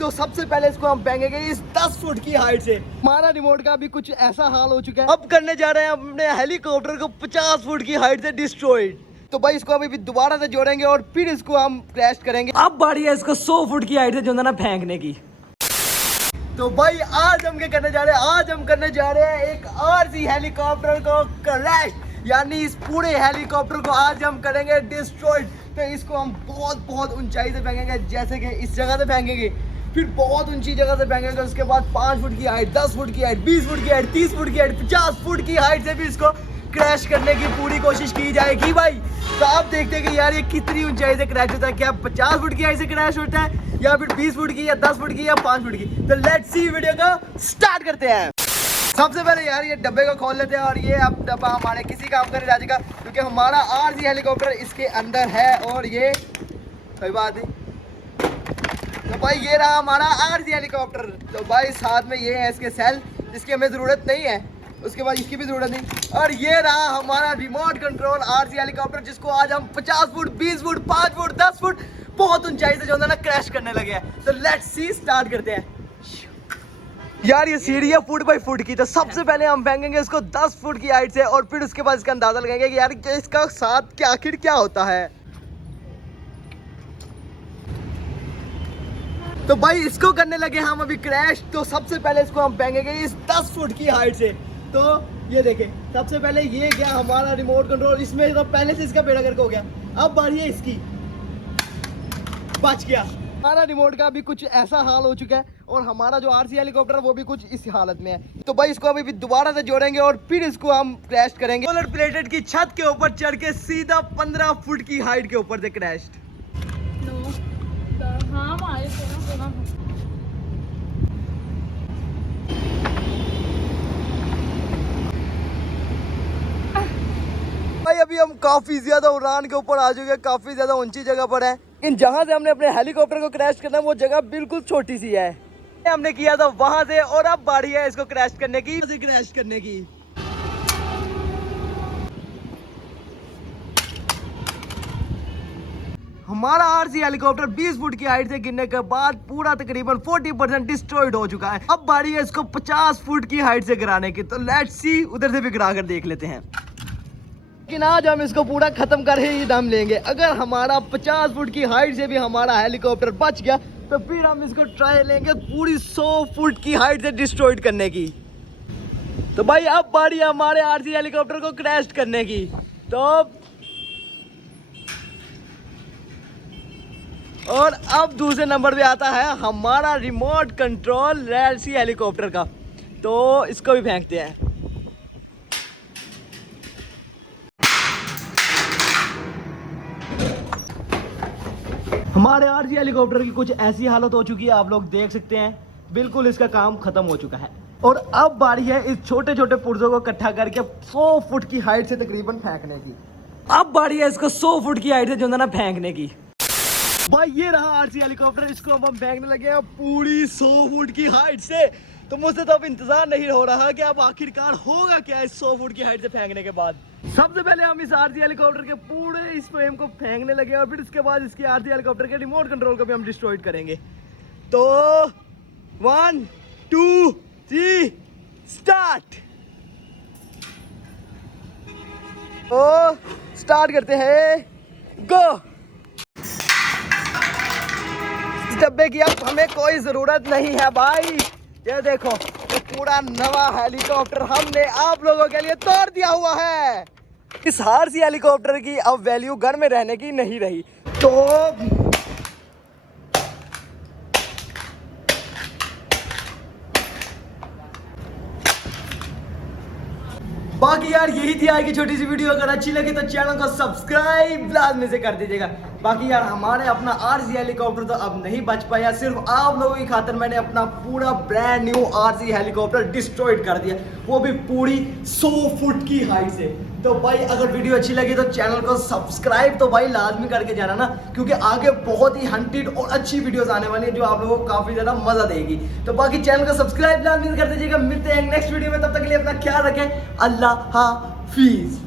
तो सबसे पहले इसको हम फेंकेंगे इस 10 फुट की हाइट से। हमारा रिमोट का भी कुछ ऐसा हाल हो चुका है। अब करने जा रहे हैं अपने हेलीकॉप्टर को 50 फुट की हाइट से डिस्ट्रॉयड। तो भाई इसको अभी भी दोबारा से जोड़ेंगे और फिर इसको हम क्रैश करेंगे। अब बारी है इसको 100 फुट की हाइट से जो ना फेंकने की। तो भाई आज हम क्या करने जा रहे हैं, आज हम करने जा रहे हैं एक आरसी हेलीकॉप्टर को क्रैश, यानी इस पूरे हेलीकॉप्टर को आज हम करेंगे डिस्ट्रॉयड। तो इसको हम बहुत ऊंचाई से फेंकेंगे, जैसे कि इस जगह से फेंकेंगे, फिर बहुत ऊंची जगह से फेंकेंगे, उसके बाद 5 फुट की हाइट, 10 फुट की हाइट, 20 फुट की हाइट, 30 फुट की हाइट, 50 फुट की हाइट से भी इसको क्रैश करने की पूरी कोशिश की जाएगी भाई। तो आप देखते हैं कि यार ये कितनी ऊंचाई से क्रैश होता है, क्या 50 फुट की हाइट से क्रैश होता है या फिर 20 फुट की या 10 फुट की या 5 फुट की। तो लेट्स सी, वीडियो को स्टार्ट करते हैं। सबसे पहले यार ये डब्बे को खोल लेते हैं और ये अब डब्बा हमारे किसी काम का नहीं राजी का, क्योंकि हमारा आरसी हेलीकॉप्टर इसके अंदर है और ये कोई बात नहीं। तो भाई ये रहा हमारा आरसी हेलीकॉप्टर। तो भाई साथ में ये है इसके सेल, जिसकी हमें ज़रूरत नहीं है, उसके बाद इसकी भी ज़रूरत नहीं। और ये रहा हमारा रिमोट कंट्रोल आरसी हेलीकॉप्टर, जिसको आज हम 50 फुट, 20 फुट, 5 फुट, 10 फुट बहुत ऊंचाई से जो है ना क्रैश करने लगे हैं। तो लेट्स सी, स्टार्ट करते हैं। यार ये सीढ़ी है फुट बाई फुट की। तो सबसे पहले हम फेंकेंगे इसको 10 फुट की हाइट से और फिर उसके बाद इसका अंदाजा लगाएंगे कि यार इसका साथ क्या आखिर क्या होता है। तो भाई इसको करने लगे हम अभी क्रैश। तो सबसे पहले इसको हम फेंकेंगे इस 10 फुट की हाइट से। तो ये देखें, सबसे पहले ये गया हमारा रिमोट कंट्रोल, इसमें तो पहले से इसका बेड़ा करके हो गया। अब बारी है इसकी, बच गया। हमारा रिमोट का भी कुछ ऐसा हाल हो चुका है और हमारा जो आरसी हेलीकॉप्टर है वो भी कुछ इस हालत में है। तो भाई इसको अभी भी दोबारा से जोड़ेंगे और फिर इसको हम क्रैश करेंगे। सोलर प्लेटेड की छत के ऊपर चढ़ के सीधा 15 फुट की हाइट के ऊपर से क्रैश। भाई अभी हम काफी ज्यादा उड़ान के ऊपर आ चुके हैं, काफी ज्यादा ऊंची जगह पर है। इन जहां से हमने अपने हेलीकॉप्टर को क्रैश करना है वो जगह बिल्कुल छोटी सी है, हमने किया था वहां से। और अब बारी है इसको क्रैश करने की, क्रैश करने की। हमारा आरसी हेलीकॉप्टर 20 फुट की हाइट से गिरने के बाद पूरा तकरीबन 40% डिस्ट्रॉयड हो चुका है। अब बारी है इसको 50 फुट की हाइट से गिराने की। तो लेट्स सी, उधर से भी गिरा कर देख लेते हैं। लेकिन आज हम इसको पूरा खत्म कर ही दम लेंगे। अगर हमारा 50 फुट की हाइट से भी हमारा हेलीकॉप्टर बच गया तो फिर हम इसको ट्राई लेंगे पूरी 100 फुट की हाइट से डिस्ट्रॉयड करने की। तो भाई अब बारी है हमारे आरसी हेलीकॉप्टर को क्रैश करने की। तो और अब दूसरे नंबर पे आता है हमारा रिमोट कंट्रोल आरसी हेलीकॉप्टर का। तो इसको भी फेंकते हैं। हमारे आरसी हेलीकॉप्टर की कुछ ऐसी हालत हो चुकी है, आप लोग देख सकते हैं, बिल्कुल इसका काम खत्म हो चुका है। और अब बारी है इस छोटे छोटे पुर्जों को इकट्ठा करके 100 फुट की हाइट से तकरीबन फेंकने की। अब बारी है इसको 100 फुट की हाइट से जो ना फेंकने की। भाई ये रहा आरसी हेलीकॉप्टर, इसको अब हम फेंकने लगे हैं पूरी 100 फुट की हाइट से। तो मुझसे तो अब इंतजार नहीं हो रहा कि अब आखिरकार होगा क्या इस 100 फुट की हाइट से फेंकने के बाद। सबसे पहले हम इस आरसी हेलीकॉप्टर के पूरे इस फ्रेम को फेंकने लगे और फिर इसके बाद इसके आरसी हेलीकॉप्टर के रिमोट कंट्रोल को भी हम डिस्ट्रॉयड करेंगे। तो 1 2 3 स्टार्ट। तो स्टार्ट करते हैं, गो। इस डब्बे की अब हमें कोई जरूरत नहीं है भाई। ये देखो, ये पूरा नवा हेलीकॉप्टर हमने आप लोगों के लिए तोड़ दिया हुआ है। इस आरसी हेलीकॉप्टर की अब वैल्यू घर में रहने की नहीं रही। तो बाकी यार यही थी आज की छोटी सी वीडियो। अगर अच्छी लगी तो चैनल को सब्सक्राइब लाजमी से कर दीजिएगा। बाकी यार हमारे अपना आरसी हेलीकॉप्टर तो अब नहीं बच पाया, सिर्फ आप लोगों की खातिर मैंने अपना पूरा brand new RC helicopter destroyed कर दिया, वो भी पूरी 100 फुट की हाइट से। तो भाई अगर वीडियो अच्छी लगी तो चैनल को सब्सक्राइब तो भाई लाजमी करके जाना ना, क्योंकि आगे बहुत ही हंटेड और अच्छी वीडियोस आने वाली है जो आप लोगों को काफी ज्यादा मजा देगी। तो बाकी चैनल को सब्सक्राइब लाजमी कर दीजिएगा। मिलते हैं नेक्स्ट वीडियो में, तब तक के लिए अपना ख्याल रखें। अल्लाह हाफिज।